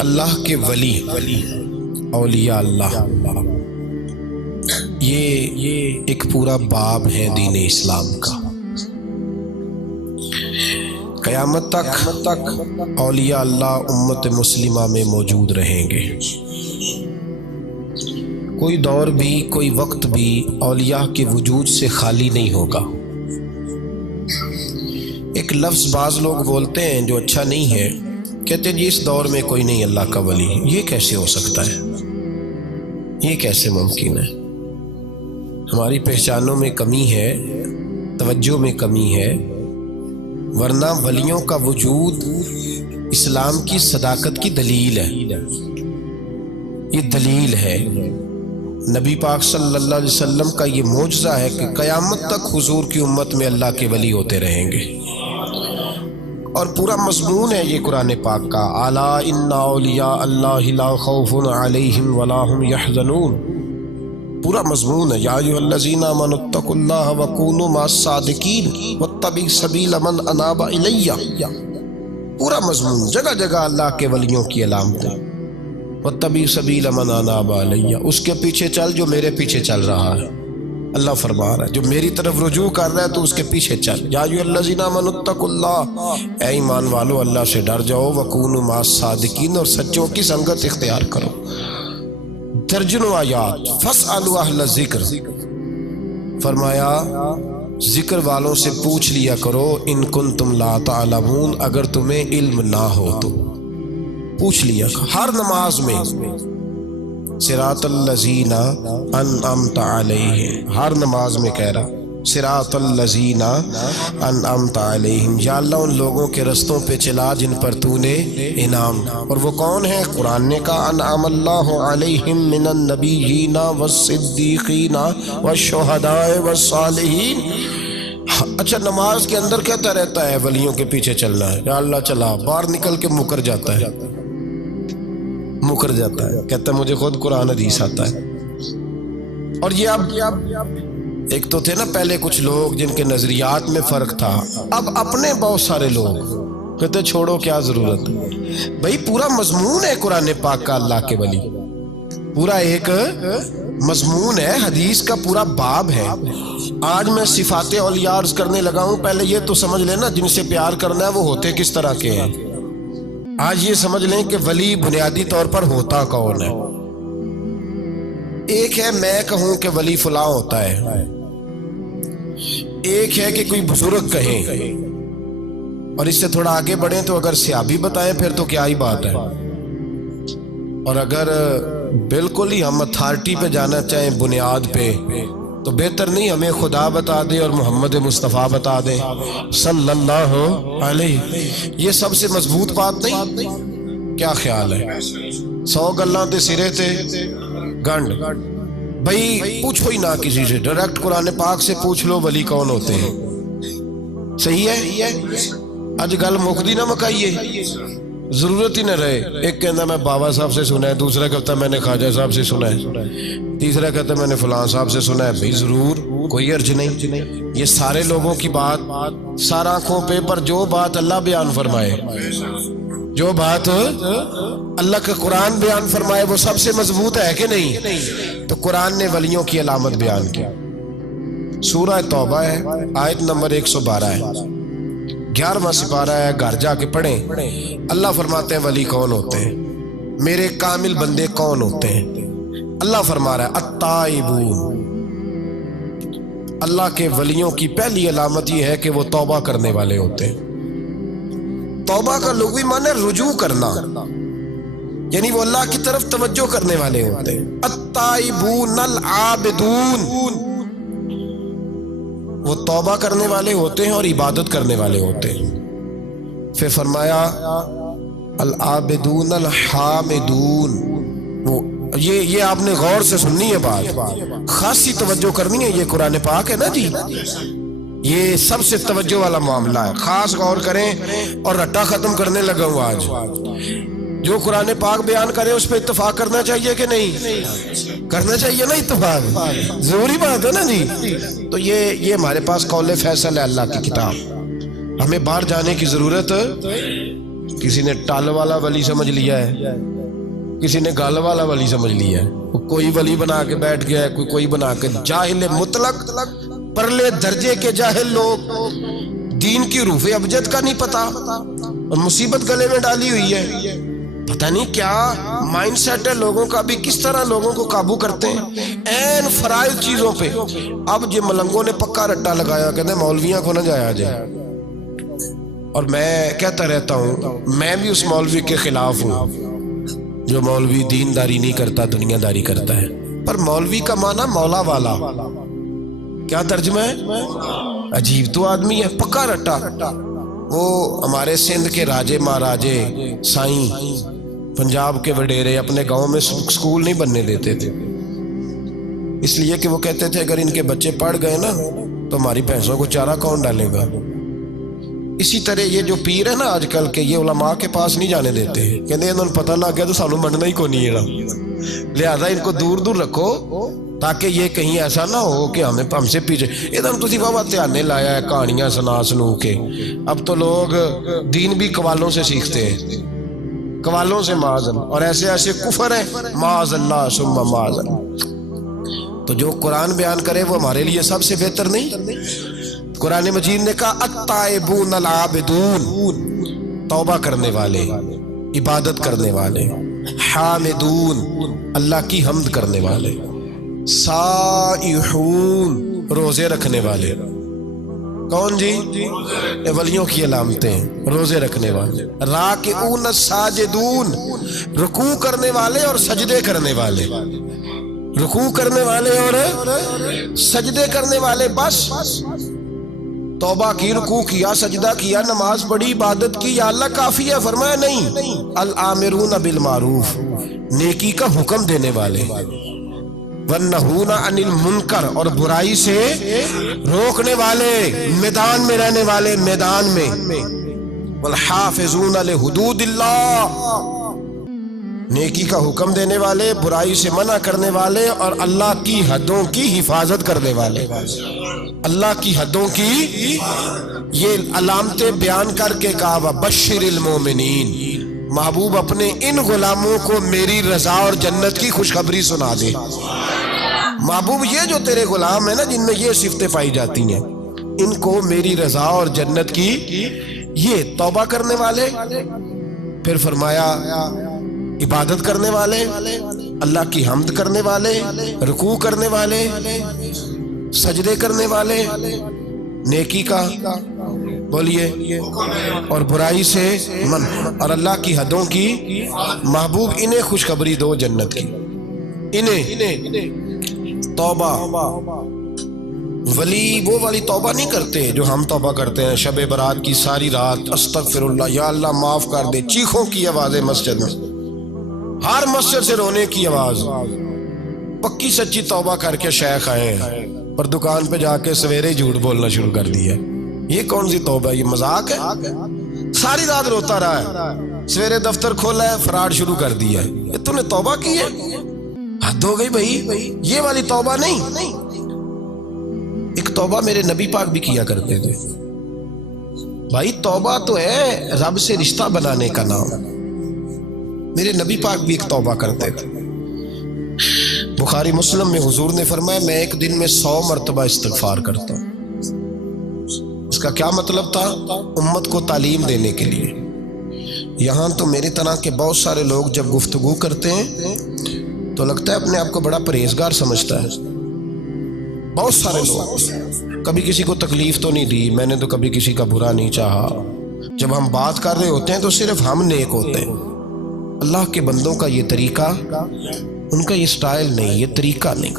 اللہ کے ولی اولیاء اللہ یہ ایک پورا باب ہے دین اسلام کا۔ قیامت تک اولیاء اللہ امت مسلمہ میں موجود رہیں گے۔ کوئی دور بھی کوئی وقت بھی اولیاء کے وجود سے خالی نہیں ہوگا۔ ایک لفظ بعض لوگ بولتے ہیں جو اچھا نہیں ہے، کہتے ہیں جی اس دور میں کوئی نہیں اللہ کا ولی۔ یہ کیسے ہو سکتا ہے؟ یہ کیسے ممکن ہے؟ ہماری پہچانوں میں کمی ہے، توجہ میں کمی ہے، ورنہ ولیوں کا وجود اسلام کی صداقت کی دلیل ہے۔ یہ دلیل ہے، نبی پاک صلی اللہ علیہ وسلم کا یہ معجزہ ہے کہ قیامت تک حضور کی امت میں اللہ کے ولی ہوتے رہیں گے۔ اور پورا مضمون ہے یہ قرآن پاک کا، الا ان اولیاء اللہ لا خوف علیہم ولا هم یحزنون۔ پورا مضمون ہے، یا ایھا الذین آمنوا اتقوا اللہ وکونوا مع الصادقین واتبعوا سبیل من اناب الی۔ پورا مضمون، جگہ جگہ اللہ کے ولیوں کی علامتیں، واتبعوا سبیل من اناب الی، اس کے پیچھے چل جو میرے پیچھے چل رہا ہے۔ اللہ فرما رہا ہے جو میری طرف رجوع کر رہا ہے تو اس کے پیچھے چل۔ یا ایھا الذین آمنوا اتقوا اللہ، اے ایمان والو اللہ سے ڈر جاؤ، وکونوا مع الصادقین، اور سچوں کی سنگت اختیار کرو۔ درجنوں آیات، فاسألوا اہل الذکر، فرمایا ذکر والوں سے پوچھ لیا کرو، ان کنتم لا تعلمون، اگر تمہیں علم نہ ہو تو پوچھ لیا کرو۔ ہر نماز میں صراط الذین انعمت علیہم، ہر نماز میں کہہ رہا صراط الذین انعمت علیہم، یا اللہ ان لوگوں کے رستوں پہ چلا جن پر تو نے انعام۔ اور وہ کون ہے؟ قرآن نے کہا انعم اللہ علیہم من النبیین والصدیقین والشہداء والصالحین۔ اچھا، نماز کے اندر کہتا رہتا ہے ولیوں کے پیچھے چلنا ہے، یا اللہ چلا، باہر نکل کے مکر جاتا ہے، کہتا ہے مجھے خود قرآن حدیث آتا ہے۔ اور یہ اب ایک تو تھے نا پہلے کچھ لوگ جن کے نظریات میں فرق تھا، اب اپنے بہت سارے لوگ کہتے چھوڑو کیا ضرورت ہے۔ بھئی پورا مضمون ہے قرآن پاک کا اللہ کے ولی، پورا ایک مضمون ہے، حدیث کا پورا باب ہے۔ آج میں صفات اولیاء عرض کرنے لگا ہوں، پہلے یہ تو سمجھ لینا جن سے پیار کرنا ہے وہ ہوتے کس طرح کے ہیں۔ آج یہ سمجھ لیں کہ ولی بنیادی طور پر ہوتا کون ہے۔ ایک ہے میں کہوں کہ ولی فلاں ہوتا ہے، ایک ہے کہ کوئی بزرگ کہیں، اور اس سے تھوڑا آگے بڑھیں تو اگر صحابی بتائیں پھر تو کیا ہی بات ہے، اور اگر بالکل ہی ہم اتھارٹی پہ جانا چاہیں بنیاد پہ تو بہتر نہیں ہمیں خدا بتا دے اور محمد مصطفیٰ بتا دے صلی اللہ علیہ۔ یہ سب سے مضبوط بات نہیں؟ کیا خیال ہے؟ 100 گلاں تے سرے تے گنڈ۔ بھئی پوچھو ہی نہ کسی سے، ڈائریکٹ قرآن پاک سے پوچھ لو ولی کون ہوتے ہیں۔ صحیح ہے؟ اج گل مکدی نہ مکائیے، ضرورت ہی نہ رہے۔ ایک کہتا میں بابا صاحب سے سنا ہے، دوسرا کہتا میں نے خواجہ صاحب سے سنا ہے، تیسرا کہتا میں نے فلاں صاحب سے سنا ہے۔ بھئی ضرور، کوئی عرض نہیں، یہ سارے لوگوں کی بات سارا آنکھوں پہ، پر جو بات اللہ بیان فرمائے، جو بات اللہ کا قرآن بیان فرمائے وہ سب سے مضبوط ہے کہ نہیں؟ تو قرآن نے ولیوں کی علامت بیان کی۔ سورہ توبہ ہے، آیت نمبر 112 ہے، 11واں سپارہ ہے، گھر جا کے پڑھیں۔ اللہ فرماتے ہیں ولی کون ہوتے ہیں، میرے کامل بندے کون ہوتے ہیں۔ اللہ فرما رہا ہے التائبون، اللہ کے ولیوں کی پہلی علامت یہ ہے کہ وہ توبہ کرنے والے ہوتے ہیں۔ توبہ کا لغوی معنی ہے رجوع کرنا، یعنی وہ اللہ کی طرف توجہ کرنے والے ہوتے ہیں۔ التائبون العابدون، وہ توبہ کرنے والے ہوتے ہیں اور عبادت کرنے والے ہوتے ہیں۔ پھر فرمایا العابدون الحامدون، یہ آپ نے غور سے سننی ہے بات، خاصی توجہ کرنی ہے، یہ قرآن پاک ہے نا جی، یہ سب سے توجہ والا معاملہ ہے، خاص غور کریں۔ اور رٹا ختم کرنے لگا ہوں آج، جو قرآن پاک بیان کرے اس پہ اتفاق کرنا چاہیے کہ نہیں؟ کرنا چاہیے نا اتفاق، ضروری بات ہے نا جی۔ تو یہ ہمارے پاس قول فیصل ہے اللہ کی کتاب، ہمیں باہر جانے کی ضرورت کسی نے ٹال والا ولی سمجھ لیا ہے، کسی نے گال والا ولی سمجھ لیا ہے، کوئی ولی بنا کے بیٹھ گیا ہے، کوئی بنا کے جاہل مطلق، پرلے درجے کے جاہل لوگ، دین کی روح ابجد کا نہیں پتا، اور مصیبت گلے میں ڈالی ہوئی ہے، پتہ نہیں کیا مائنڈ سیٹ ہے لوگوں کا بھی، کس طرح لوگوں کو قابو کرتے ہیں این فرائض چیزوں پہ۔ اب یہ ملنگوں نے پکا رٹا لگایا، کہتے ہیں مولویاں کو نہ جایا جائے، اور میں کہتا رہتا ہوں میں بھی اس مولوی کے خلاف ہوں جو مولوی دینداری نہیں کرتا، دنیا داری کرتا ہے۔ پر مولوی کا معنی مولا والا، کیا ترجمہ ہے؟ عجیب تو آدمی ہے، پکا رٹا۔ وہ ہمارے سندھ کے راجے مہاراجے سائیں، پنجاب کے وڈیرے اپنے گاؤں میں سکول نہیں بننے دیتے تھے، اس لیے کہ وہ کہتے تھے اگر ان کے بچے پڑھ گئے نا تو ہماری بھینسوں کو چارہ کون ڈالے گا۔ اسی طرح یہ جو پیر ہے نا آج کل کے، یہ علماء کے پاس نہیں جانے دیتے ہیں، کہتے ہیں انہوں نے پتہ لگ گیا تو سانو مننا ہی کو نہیں ہے، لہذا ان کو دور دور رکھو تاکہ یہ کہیں ایسا نہ ہو کہ ہم سے پیچھے۔ ادھر تسی بابا دھیانے لایا ہے کہانیاں سنا سنو کے، اب تو لوگ دین بھی قوالوں سے سیکھتے ہیں، قوالوں سے معاذ اللہ، اور ایسے ایسے کفر ہے معاذ اللہ ثم معاذ اللہ۔ تو جو قرآن بیان کرے وہ ہمارے لیے سب سے بہتر نہیں؟ قرآن مجید نے کہا التائبون العابدون، توبہ کرنے والے، عبادت کرنے والے، حامدون، اللہ کی حمد کرنے والے، سائحون، روزے رکھنے والے۔ کون جی؟ ولیوں کی علامتیں، روزے رکھنے والے، راکعون ساجدون، رکوع کرنے والے اور سجدے کرنے والے، رکوع کرنے والے اور سجدے کرنے والے۔ بس توبہ کی، رکوع کیا، سجدہ کیا، نماز پڑھی، عبادت کی، یا اللہ کافی ہے؟ فرمایا نہیں، الآمرون بالمعروف، نیکی کا حکم دینے والے، والنہون عن المنکر، اور برائی سے روکنے والے، میدان میں رہنے والے، میدان میں، والحافظون لحدود اللہ، نیکی کا حکم دینے والے، برائی سے منع کرنے والے، اور اللہ کی حدوں کی حفاظت کرنے والے۔ اللہ کی حدوں کی یہ علامتیں بیان کر کے کہا بشر المومنین، محبوب اپنے ان غلاموں کو میری رضا اور جنت کی خوشخبری سنا دے۔ محبوب یہ جو تیرے غلام ہیں نا جن میں یہ صفتیں پائی جاتی ہیں، ان کو میری رضا اور جنت کی، یہ توبہ کرنے والے، پھر فرمایا عبادت کرنے والے، اللہ کی حمد کرنے والے، رکوع کرنے والے، سجدے کرنے والے، نیکی کا بولیے اور برائی سے من، اور اللہ کی حدوں کی۔ محبوب انہیں خوشخبری دو جنت کی، انہیں توبہ۔ ولی وہ والی توبہ نہیں کرتے جو ہم توبہ کرتے ہیں، شب برات کی ساری رات استغفر اللہ، یا اللہ معاف کر دے، چیخوں کی آوازیں مسجد میں، ہر مسجد سے رونے کی آواز، پکی سچی توبہ کر کے شیخ آئے ہیں، اور دکان پہ جا کے سویرے جھوٹ بولنا شروع کر دیا۔ یہ کون سی توبہ؟ یہ مذاق ہے؟ ساری رات روتا رہا ہے، سویرے دفتر کھولا ہے، فراڈ شروع کر دیا ہے، یہ تو نے توبہ کی ہے؟ حد ہو گئی بھائی، یہ والی توبہ نہیں۔ ایک توبہ میرے نبی پاک بھی کیا کرتے تھے بھائی، توبہ تو ہے رب سے رشتہ بنانے کا نام، میرے نبی پاک بھی ایک توبہ کرتے تھے۔ بخاری مسلم میں حضور نے فرمایا میں ایک دن میں 100 مرتبہ استغفار کرتا ہوں۔ اس کا کیا مطلب تھا؟ امت کو تعلیم دینے کے لیے۔ یہاں تو میری طرح کے بہت سارے لوگ جب گفتگو کرتے ہیں تو لگتا ہے اپنے آپ کو بڑا پرہیزگار سمجھتا ہے۔ بہت سارے لوگ، کبھی کسی کو تکلیف تو نہیں دی، میں نے تو کبھی کسی کا برا نہیں چاہا، جب ہم بات کر رہے ہوتے ہیں تو صرف ہم نیک ہوتے ہیں۔ اللہ کے بندوں کا یہ طریقہ، ان کا یہ سٹائل نہیں، یہ طریقہ نہیں۔